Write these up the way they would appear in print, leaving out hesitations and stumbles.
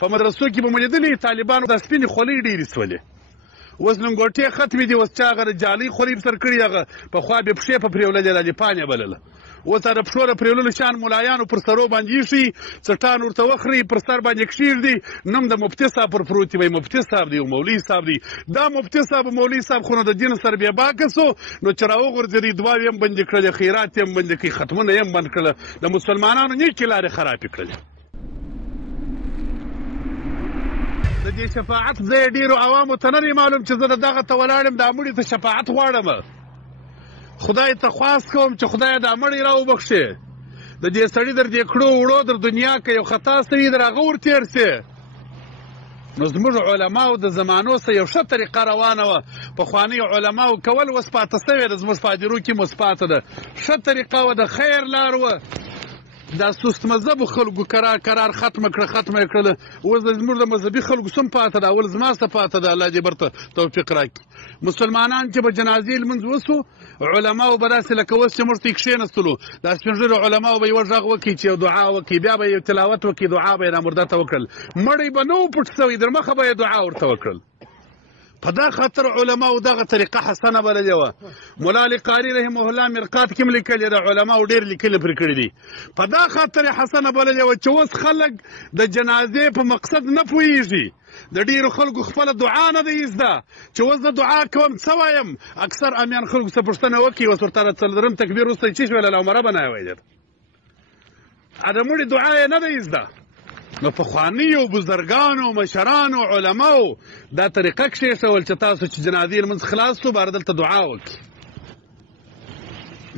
په مدرسو کې به مو لیدلي طالبانو دا سپینې خولۍ ډېرې سولې اوس لنګوټې ختمې دي اوس چا هغه جالۍ خولۍ په سر کړي هغه پخوا بې پښې په پرېوللې راجپان یې بلله اوس هغه پښو د پرېوللو شان ملایانو پر سرو باندې ایښي څټان ورته وخوري پر سر باندې کښېږدي نوم د مفتي صاحب پر پروت وي مفتي صاحب دی او مولوي صاحب دی دا مفتي صاحب او مولوي صاحب خو نو د دین سره بې باکه سو نو چې راوغورځېدی دعاوې هم بندې کړلې خیرات یې هم بندې کړي ختمونه یې هم بند کړله د مسلمانانو نیکې لارې خرابې کړلې د دې شفاعت زه یې ډېرو عوامو ته نه دی معلوم چې زه د دغه ته ولاړ یم دا مړي ته شفاعت غواړم خدای ته خواست کوم چې خدای دا مړی راوبخښې د دې سړي در دې کړو وړو در دنیا که یو خطا سړي در هغه ورتېر سي نو زموږ علماو د زمانو سه یو ښه طریقه روانه وه پخوانیو علماو کول اوس پاته سوې ده زموږ پادرو کې هم اوس پاته ده ښه طریقه وه د خیر لار وه دا سست مذهبو خلکو کرار ختمه کړله اوس زموږ د مذهبي خلکو سم پاته ده اول زما سه پاته ده الله دې برته توفیق راکړي مسلمانان چې به جنازې لمونځ وسو علماو به داسې لکه اوس چې موږ ته یې کښېنستلو دا سپین ږیرو علماو به یوه غږ وکړي چې یو دعا وکړي بیا به یو تلاوت وکړي دعا به یې را مرده ته وکړل مړی به نه و پټ سوی در مخه به یې دعا ورته وکړل په دا خاطر علماو دغه طریقه حسنه بللې وه ملا علي قاري رحمه الله مرقات کې هم لیکلي د علماو ډېر لیکلي پرې کړي دي په دا خاطر یې حسنه بللې وه چې اوس خلک د جنازې په مقصد نه پوهېږي د ډېرو خلکو خپله دعا نه دی زده چې اوس زه دعا کوم څه وایم اکثر امیان خلکو څه پوښتنه وکړي اوس ورته د څلورم تکبیر وروسته یې څه شول اللهم ربنا یې ویل د مړي دعا یې نه دی زده نو پخوانیو بزرګانو مشرانو علماو دا طریقه کښېښول چې تاسو چې جنازې لمونځ خلاص سو باره دلته دعا وکړي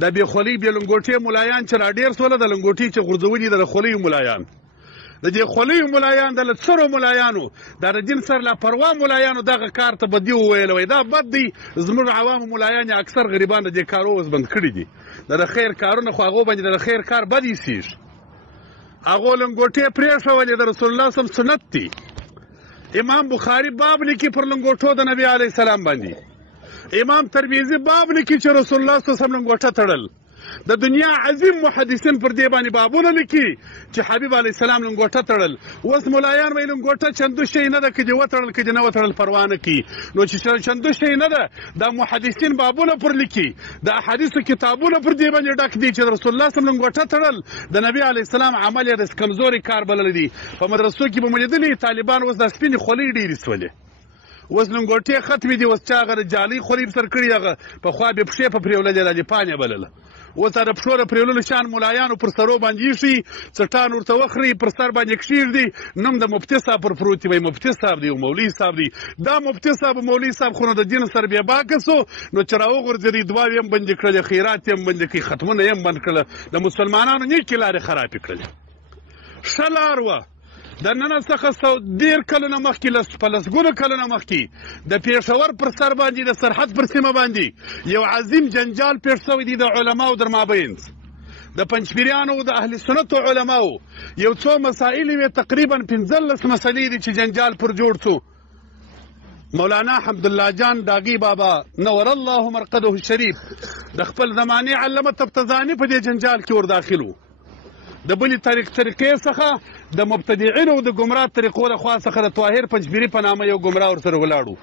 دا بې خولۍ بې لنګوټې ملایان چې راډېر سوله د لنګوټې چې غورځولي د خولیو ملایان د دې خولیو ملایان د لڅرو ملایانو دا د دین سره لا پروا ملایانو دغه کار ته بدي وویله وی دا بد دی زموږ عوامو ملایان یې اکثر غریبان د دې کارو اوس بند کړي دي د خیر کارونه خو هغو باندې د خیر کار بد ایسېږي هغو لنګوټې پرېښولې د رسول الله صم سنت دي امام بخاري باب لیکي پر لنګوټو د نبي علیه السلام باندې امام ترمذي باب لیکي چې رسول الله صلی الله علیه وسلم لنګوټه تړل د دنیا عظیم محدثین پر دې باندې بابونه لیکي چې حبیب علیه السلام لنګوټه تړل اوس ملایان وایي لنګوټه چندو شی نه ده که دې وتړل که دې نه وتړل پروا نه کوي نو چې چندو شی نه ده دا محدثین بابونه پر لیکي د احادیثو کتابونه پر دې باندې ډک دي چې د رسول الله صلی لنګوټه تړل د نبي علیه السلام عمل یې د کمزوري کار بللی دي په مدرسو کې به مو لیدلي طالبان اوس دا سپینې خولۍ ډېرې سولې اوس لنګوټې ختمې دي اوس چا هغه جالۍ خولۍ په سر کړي هغه پخوا بې پښې په پرېوللې راجپان یې بلله اوس هغه پښو د پرېوللو شان ملایانو پر سرو باندې ایښي څټان ورته وخوري پر سر باندې کښېږدي نوم د مفتي صاحب پر پروت وي مفتي صاحب دی او مولوي صاحب دی دا مفتي صاحب او مولوي صاحب خو نو د دین سره بې باکه سو نو چې راوغورځېدی دعاوې هم بندې کړلې خیرات یې هم بندې کړي ختمونه یې هم بند کړله د مسلمانانو نیکې لارې خرابې کړلې ښه لار وه د نن څخه 100 کلونه مخکې په لسګونو کلونه مخکې د پېښور پر سر باندې د سرحد پر سیمه باندې یو عظیم جنجال پېښ شوی دی د علماو در مابین د پنجپیریانو د اهل سنتو علماو یو څو مسائل وې تقریبا 15 مسلې دي چې جنجال پر جوړ څو مولانا حمدالله جان داغي بابا نور الله مرقده الشریف د خپل زمانې علامه تفتزاني په دې جنجال کې ور داخلو د بلې طریقې څخه د مبتدعینو د ګمراه طریقو د خوا څخه د طاهر پنجبیري په نامه یو ګمراه ورسره ولاړو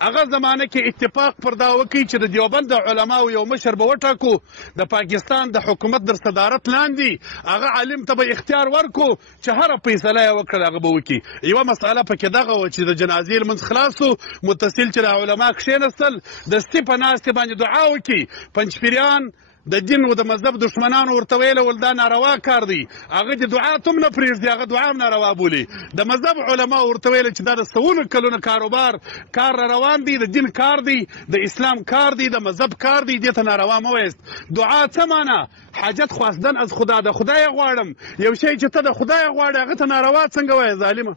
هغه زمانه کې اتفاق پر دا وکړي چې د دیوبند د علماو یو مشر به وټاکو د پاکستان د حکومت در صدارت لاندې هغه عالم ته به اختیار ورکو چې هره فیصله یې وکړل هغه به وکړي یوه مسئله پکې دغه وه چې د جنازې لمونځ خلاص سو متصل چې د علما کښېنستل دستي په ناستې باندې دعا وکړي پنجپیریان د دین او د مذهب دشمنانو ورته ویله ول دا ناروا کار دی هغه د دعا ته هم نه پرېږدي هغه دعا هم ناروا بولي د مذهب علما ورته ویله چې دا د سوونه کلونه کاروبار کار را روان دی د دین کار دی د اسلام کار دی د مذهب کار دی دې ته ناروا مه وایست دعا څه معنی حاجت خواستن از خدا د خدای غواړم یو شی چې ته د خدای غواړې هغه ته ناروا څنګه وایې ظالمه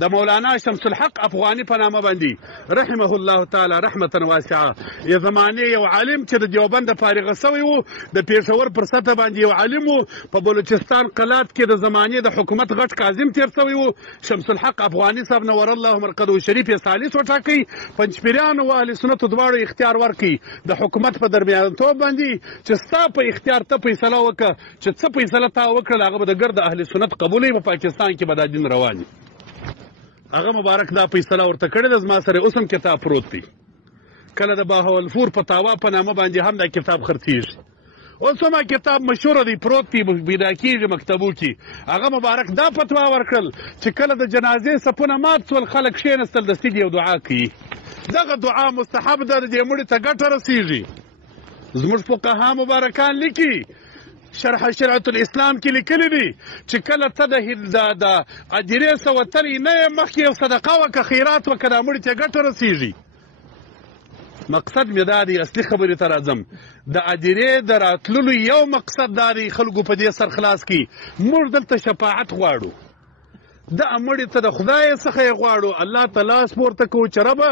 د مولانا شمس الحق افغاني په نامه باندې رحمه الله تعالی رحمتا واسعه یو زمانې یو عالم چې د دیوبند فارغه سوی و د پېښور پر سطح باندې یو عالم و په بلوچستان قلات کې د زمانې د حکومت غټ کاظم تېر سوی و شمس الحق افغاني صاحب نور الله مرقده شریف یې ثالث وټاکئ پنجپیریانو و اهل سنتو دواړو اختیار ورکړي د حکومت په درمیانتوب باندې چې ستا په اختیار ته فیصله وکړه چې څه فیصله تا وکړله هغه به د ګرد اهل سنت قبولوي په پاکستان کې به دا دین روان وي هغه مبارک دا فیصله ورته کړې ده زما سره اوس هم کتاب پروت دی کله د باهولفور په تاوا په نامه باندې هم دا کتاب خرڅېږي اوس هم کتاب مشهوره دی پروت دی پیدا کېږي مکتبو کې هغه مبارک دا فتوا ورکړل چې کله د جنازې صفونه مات سول خلک کښېنستل دستي یو دعا کوي دغه دعا مستحب ده د دې مړي ته ګټه رسېږي زموږ فقها مبارکان لیکي شرح شریعت الاسلام کې لیکلي دي چې کله ته د اجرې سوترې نه یې مخکې یو صدقه وکړه خیرات وکړه دا مړي ته ګټه رسېږي مقصد مې دا دی اصلي خبرې ته راځم د اجرې د راتللو یو مقصد دا دی خلکو په دې سر خلاص کړي موږ دلته شفاعت غواړو د مړي ته د خدای څخه یې غواړو الله ته لاس پورته کوو چې ربه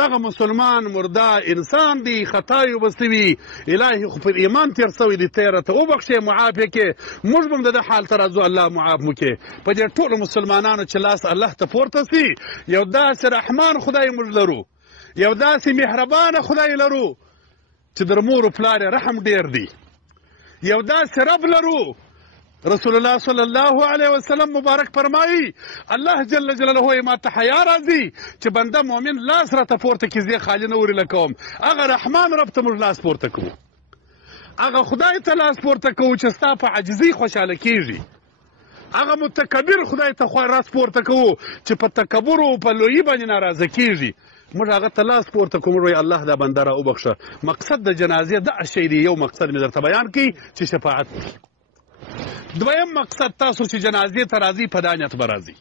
دغه مسلمان مرده انسان دی خطا یې وبه سوي الهي خو پر ایمان تېر سوی دی ته یې راته وبخښې معاف یې کړې موږ به هم د ده حال ته راځو الله معاف مو کړې په دې ټولو مسلمانانو چې لاس الله ته پورته سي یو داسې رحمان خدای موږ لرو یو داسې مهربانه خدای لرو چې در مور و پلار رحم ډېر دی یو داسې رب لرو رسول الله صلی الله علیه وسلم مبارک فرمایي الله جل جلاله یې ما ته حیا راځي چې بنده مؤمن لاس راته پورته کړي زه خالي نه ورله کوم هغه رحمان رب ته موږ لاس پورته کوو هغه خدای ته لاس پورته کوو چې ستا په عجزۍ خوشحاله کېږي هغه متکبر خدای ته راس پورته کوو چې په تکبر او په لویي باندې ناراضه کېږي موږ هغه ته لاس پورته کوو موږ الله دا بنده را وبخښه مقصد د جنازې دغه شی دی یو مقصد مې درته بیان کړي چې شفاعت دویم مقصد تاسو چې جنازې ته راځي په دا نیت به راځي